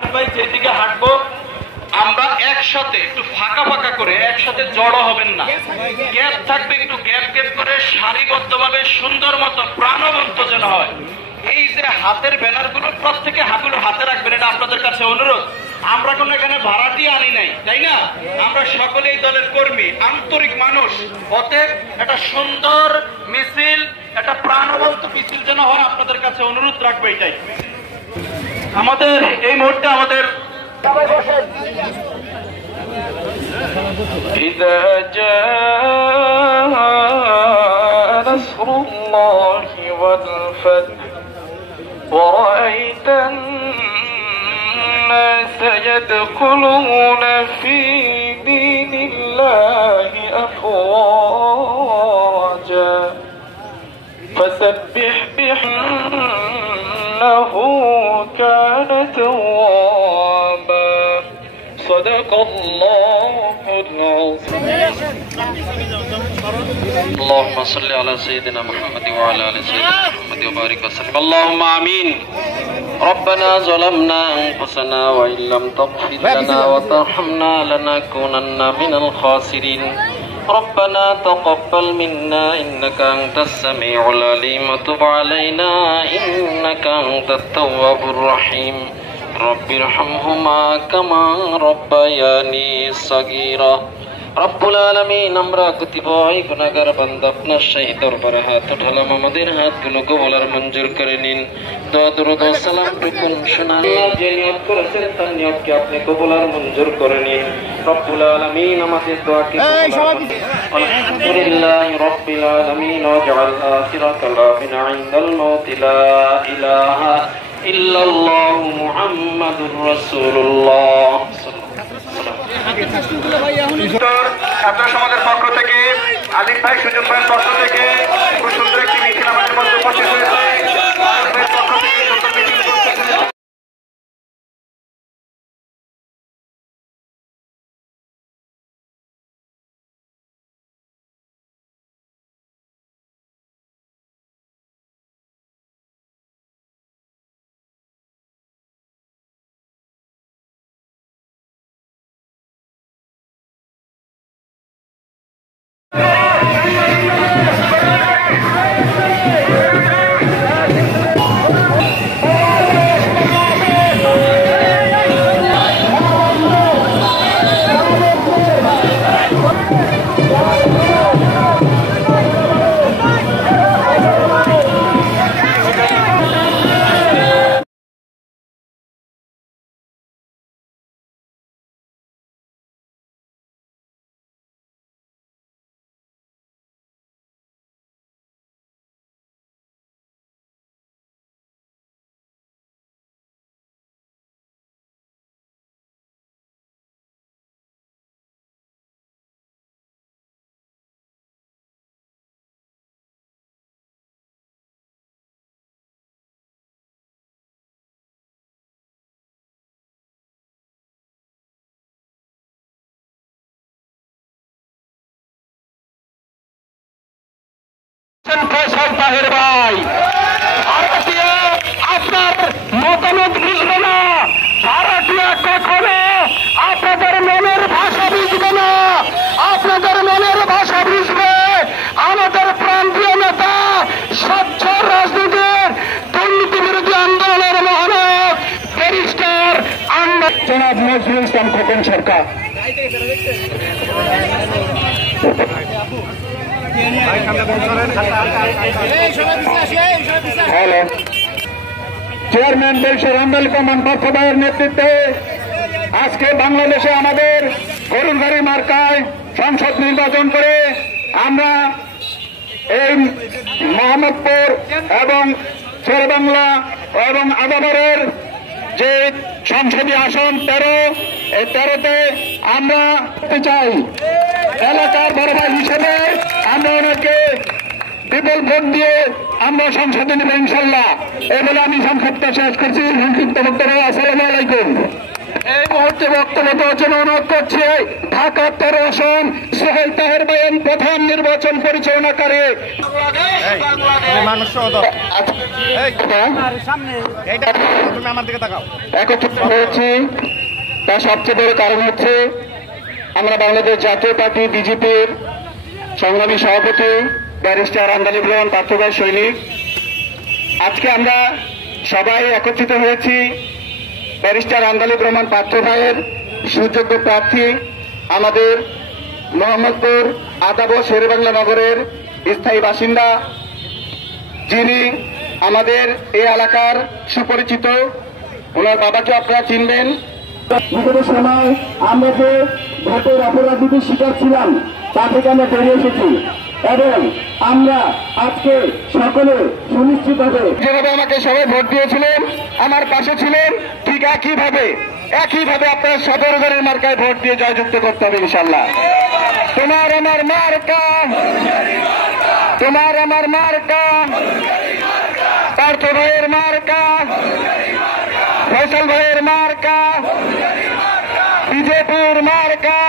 ভাই যেদিকে হাঁটবো আমরা একসাথে একটু ফাঁকা ফাঁকা করে একসাথে জড়ো হবেন না, গ্যাপ থাকবে, একটু গ্যাপ গ্যাপ করে সারিবদ্ধভাবে সুন্দর মতো প্রাণবন্ত যেন হয়। এই যে হাতের ব্যানার গুলো প্রত্যেকে হাতগুলো হাতে রাখবেন, এটা আপনাদের কাছে অনুরোধ। আমরা কোনো এখানে ভাড়াটি আনি নাই, তাই না? আমরা সকলেই দলের কর্মী, আন্তরিক মানুষ। অতএব একটা সুন্দর মিছিল, একটা প্রাণবন্ত মিছিল যেন হয়, আপনাদের কাছে অনুরোধ রাখবো। এটাই আমাদের এই মুহূর্তে আমাদের إذا جاء نصر الله والفتح ورأيت الناس يدخلون في دين الله أفواجا فسبح بحمده كان توابا صدق الله العظيم. اللهم صل على سيدنا محمد وعلى ال سيدنا محمد وبارك وسلم. اللهم آمين. ربنا ظلمنا أنفسنا وإن لم تغفر لنا وترحمنا لنكونن من الخاسرين. ربنا تقبل منا إنك أنت السميع العليم وتب علينا إنك أنت التواب الرحيم. رب ارحمهما كما ربياني صغيرا. রব্বুল আলামিন, আমরা কতিপয় গুনাহগার বান্দা আপনার সেই দরবারে হাত উঠালাম, আমাদের হাতগুলো কবুলার মঞ্জুর করে নিন। দোয়া দরুদ ও সালাম টুকুন শোনান। আল্লাহ যে নিয়ত করেছেন তার নিয়তকে আপনি কবুলার মঞ্জুর করে নিন। রব্বুল আলামিন আমাদের দোয়াকে আলহামদুলিল্লাহি রাব্বিল আলামিন ওয়াজআল আখিরা কালামিনা ইনদাল মাউত লা ইলাহা ইল্লাল্লাহু মুহাম্মাদুর রাসূলুল্লাহ। ছাত্র সমাজের পক্ষ থেকে, আলিফ ভাই, সুজন ভাইয়ের পক্ষ থেকে খুব সুন্দর একটি মিছিল আমাদের মধ্যে উপস্থিত হয়েছে। ফয়সাল তাহের ভাই, আপনার মতামত বুঝবে না, ভাড়াটিয়া কখনো আপনাদের মনের ভাষা বুঝবে না, আপনাদের মনের ভাষা বুঝবে আমাদের প্রান্তীয় নেতা, স্বচ্ছ রাজনীতির দুর্নীতি বিরোধী আন্দোলনের মহানায়ক ব্যারিস্টার জনাব নজরুল ইসলাম খোকন সরকার। হ্যালো, চেয়ারম্যান বরিশাল আমদানি কমান পার্থ ভাইয়ের নেতৃত্বে আজকে বাংলাদেশে আমাদের গরুর গাড়ি মার্কায় সংসদ নির্বাচন করে আমরা এই মোহাম্মদপুর এবং শেরেবাংলা এবং আদাবরের যে সংসদীয় আসন 13, এই 13তে আমরা চাই এলাকার বড় ভাই হিসেবে আমরা ওনাকে বিপুল ভোট দিয়ে আমরা সংসদে নেব ইনশাল্লাহ। এই বলে আমি সংক্ষিপ্ত শেষ করছি। সংক্ষিপ্ত বক্তব্য। আসসালামু আলাইকুম। এই মুহূর্তে বক্তব্য দেওয়ার জন্য অনুরোধ করছে ঢাকা 13 আসন সোহেল তাহের বায়ান প্রধান নির্বাচন পরিচালনাকারী একত্রিত হয়েছি। তার সবচেয়ে বড় কারণ হচ্ছে আমরা বাংলাদেশ জাতীয় পার্টি বিজেপির সংগ্রামী সভাপতি ব্যারিস্টার আন্দালিব রহমান পার্থ ভাই সৈনিক, আজকে আমরা সবাই একত্রিত হয়েছি ব্যারিস্টার আন্দালিব রহমান পার্থ ভাইয়ের সুযোগ্য প্রার্থী, আমাদের মোহাম্মদপুর আদাবর শেরেবাংলা নগরের স্থায়ী বাসিন্দা, যিনি আমাদের এই এলাকার সুপরিচিত। ওনার বাবাকে আপনারা চিনবেন। বিগত সময় আমরা যে ভোটের অপরাধীদের শিকার ছিলাম তা থেকে আমরা বেরিয়ে এসেছি এবং আমরা আজকে সকলে সুনিশ্চিত হবে যেভাবে আমাকে সবাই ভোট দিয়েছিলেন, আমার পাশে ছিলেন, ঠিক একইভাবে আপনারা 17 মার্কায় ভোট দিয়ে জয়যুক্ত করতে হবে ইনশাল্লাহ। তোমার আমার মার্কা, তোমার আমার মার্কা, পার্থ ভাইয়ের মার্কা, ফয়সাল ভাইয়ের মার্কা, বিজেপির মার্কা।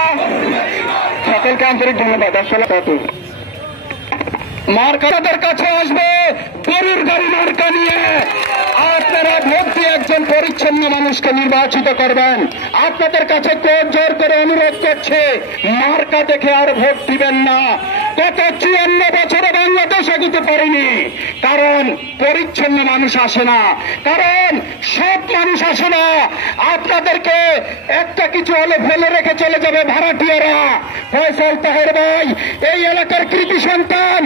সকলকে আন্তরিক ধন্যবাদ। আসসালামু মার্কা তাদের কাছে আসবে গরুর গাড়ি মার্কা নিয়ে। আপনারা ভোট দিয়ে একজন পরিচ্ছন্ন মানুষকে নির্বাচিত করবেন। আপনাদের কাছে কোর্ট জোর করে অনুরোধ করছে, মার্কা দেখে আর ভোট দিবেন না। গত 54 বছরে বাংলাদেশ এগোতে পারেনি, কারণ পরিচ্ছন্ন মানুষ আসে না, কারণ সব মানুষ আসে না। আপনাদেরকে একটা কিছু হলে ফেলে রেখে চলে যাবে ভাড়াটিয়ারা। ফয়সাল তাহের ভাই এই এলাকার কৃতি সন্তান,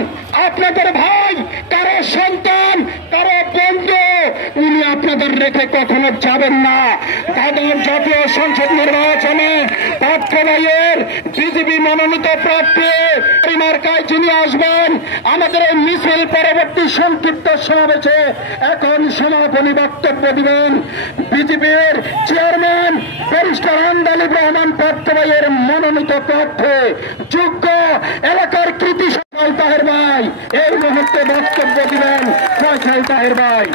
আপনাদের ভাই, কারো সন্তান, কারো বন্ধু, উনি আপনাদের রেখে কখনো যাবেন না। তাদের জাতীয় সংসদ নির্বাচনে পার্থ ভাইয়ের বিজেপি মনোনীত প্রার্থী মার্কায় যিনি আসবেন, আমাদের এই মিছিল পরবর্তী সংক্ষিপ্ত সমাবেশে এখন সমাপনী বক্তব্য দিবেন বিজেপির চেয়ারম্যান ব্যারিস্টার আন্দালিব রহমান পার্থ ভাইয়ের মনোনীত প্রার্থী যোগ্য এলাকার কৃতি ফয়সাল তাহের ভাই। এই মুহূর্তে বক্তব্য দিবেন ফয়সাল তাহের ভাই।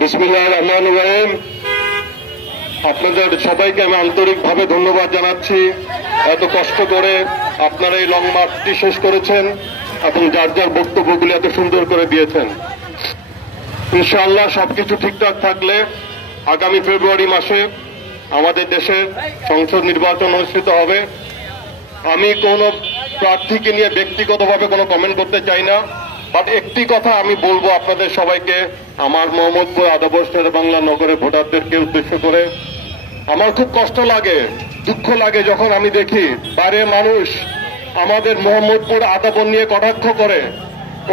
বিসমিল্লাহির রহমানির রহিম। আপনাদের সবাইকে আমি আন্তরিকভাবে ধন্যবাদ জানাচ্ছি। এত কষ্ট করে আপনারা এই লং মার্চটি শেষ করেছেন এবং যার যার বক্তব্যগুলি এত সুন্দর করে দিয়েছেন। ইনশাআল্লাহ সবকিছু ঠিকঠাক থাকলে আগামী ফেব্রুয়ারি মাসে আমাদের দেশে সংসদ নির্বাচন অনুষ্ঠিত হবে। আমি কোনো প্রার্থীকে নিয়ে ব্যক্তিগতভাবে কোনো কমেন্ট করতে চাই না, বাট একটি কথা আমি বলবো আপনাদের সবাইকে, আমার মোহাম্মদপুর আদাবর শেরেবাংলা নগরের ভোটারদেরকে উদ্দেশ্য করে। আমার খুব কষ্ট লাগে, দুঃখ লাগে যখন আমি দেখি বাইরে মানুষ আমাদের মোহাম্মদপুর আদাবর নিয়ে কটাক্ষ করে।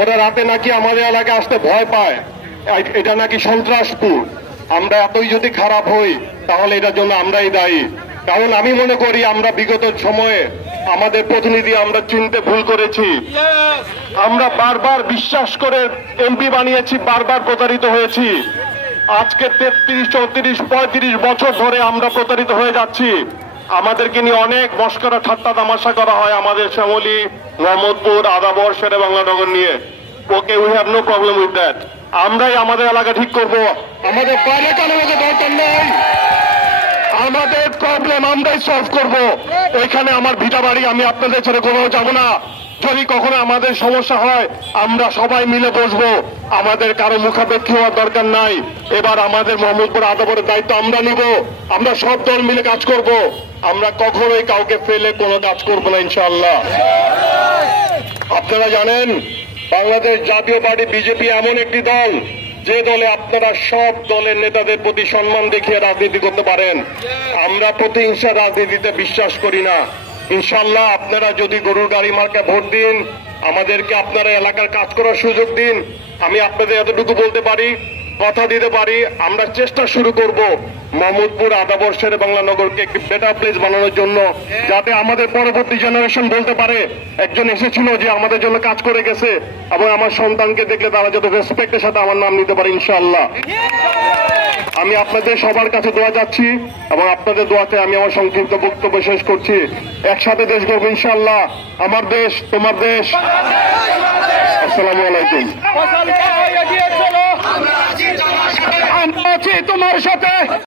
ওরা রাতে নাকি আমাদের এলাকায় আসতে ভয় পায়, এটা নাকি সন্ত্রাসপুর। আমরা এতই যদি খারাপ হই তাহলে এটার জন্য আমরাই দায়ী। কারণ আমি মনে করি আমরা বিগত সময়ে আমাদের প্রতিনিধি আমরা চিনতে ভুল করেছি। আমরা বারবার বিশ্বাস করে এমপি বানিয়েছি, বারবার প্রতারিত হয়েছি। আজকে 33, 34, 35 বছর ধরে আমরা প্রতারিত হয়ে যাচ্ছি। আমাদেরকে নিয়ে অনেক মস্করা ঠাট্টা তামাশা করা হয় আমাদের শ্যামলী, মোহাম্মদপুর, আদাবর, শেরেবাংলা নগর নিয়ে। Okay, we have no problem with that. আমরাই আমাদের এলাকা ঠিক করব, আমাদের বাইরে কারো দরকার নেই। আমাদের প্রবলেম আমরাই সলভ করব। এখানে আমার ভিটা বাড়ি, আমি আপনাদের ছেড়ে কোথাও যাব না। যদি কখনো আমাদের সমস্যা হয় আমরা সবাই মিলে বসবো, আমাদের কারো মুখাপেক্ষী হওয়ার দরকার নাই। এবার আমাদের মোহাম্মদপুর আদাবরের দায়িত্ব আমরা নিব, আমরা সব দল মিলে কাজ করব। আমরা কখনোই কাউকে ফেলে কোনো কাজ করবো না ইনশাআল্লাহ। আপনারা জানেন বাংলাদেশ জাতীয় পার্টি বিজেপি এমন একটি দল যে দলে আপনারা সব দলের নেতাদের প্রতি সম্মান দেখিয়ে রাজনীতি করতে পারেন। আমরা প্রতিহিংসা রাজনীতিতে বিশ্বাস করি না। ইনশাআল্লাহ আপনারা যদি গরুর গাড়ি মার্কায় ভোট দিন, আমাদেরকে আপনারা এলাকার কাজ করার সুযোগ দিন। আমি আপনাদের এতটুকু বলতে পারি, কথা দিতে পারি, আমরা চেষ্টা শুরু করব মোহাম্মদপুর আদাবর শেরে বাংলা নগরকে একটি বেটার প্লেস বানানোর জন্য, যাতে আমাদের পরবর্তী জেনারেশন বলতে পারে একজন এসেছিল যে আমাদের জন্য কাজ করে গেছে, এবং আমার সন্তানকে দেখলে তারা যত রেসপেক্টের সাথে আমার নাম নিতে পারে ইনশাআল্লাহ। আমি আপনাদের সবার কাছে দোয়া চাচ্ছি, এবং আপনাদের দোয়াতে আমি আমার সংক্ষিপ্ত বক্তব্য শেষ করছি। একসাথে দেশ গড়ব ইনশাআল্লাহ। আমার দেশ, তোমার দেশ। আসসালামু আলাইকুম। আমরা আছি তোমার সাথে।